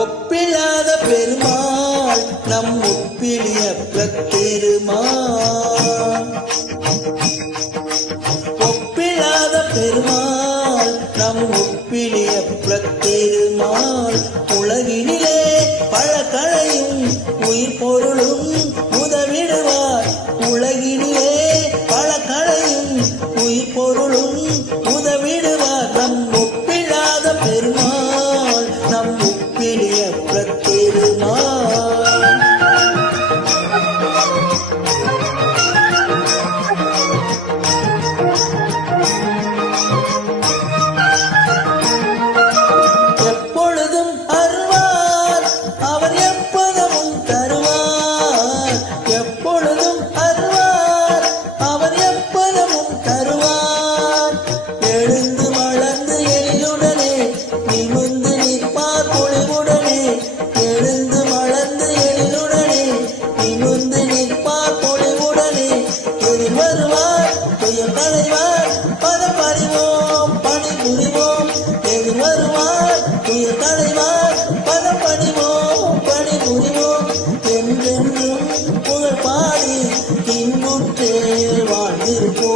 ஒப்பில்லாத பெருமாள் நம் ஒப்பிலிய பெருமாள், ஒப்பில்லாத பெருமாள் நம் ஒப்பிலிய பெருமாள். உலகினிலே பல கலையும் உயிர் பொருளும் உதவிடுவார், உலகினிலே பல கலையும் உயிர் பொருளும் உதவிடுவார். நம் ஒப்பில்லாத பெருமாள் நம் ஒப்பிலிய பெருமாள். எப்பொழுதும் அருவார் அவர் எப்பதமும் தருவார், எப்பொழுதும் அருவார் அவர் எப்பதமும் தருவார். எழுந்து வளர்ந்து எழிலுடனே நிமிர்ந்து நிற்பார் பொழிவுடனே, எழுந்து வளர்ந்து எழிலுடனே நிமிர்ந்து நிற்பார் பொழிவுடனே. எதிர் வருவார் துயர் களைவார் பதம் பறிவோம் பணி புரிவோம், எதிர் வருவார் துயர் களைவார் பதம் பணிவோம் பணி புரிவோம். என்றென்றும் புகழ் பாடி இன்புற்றே வாழ்ந்திருப்போம்.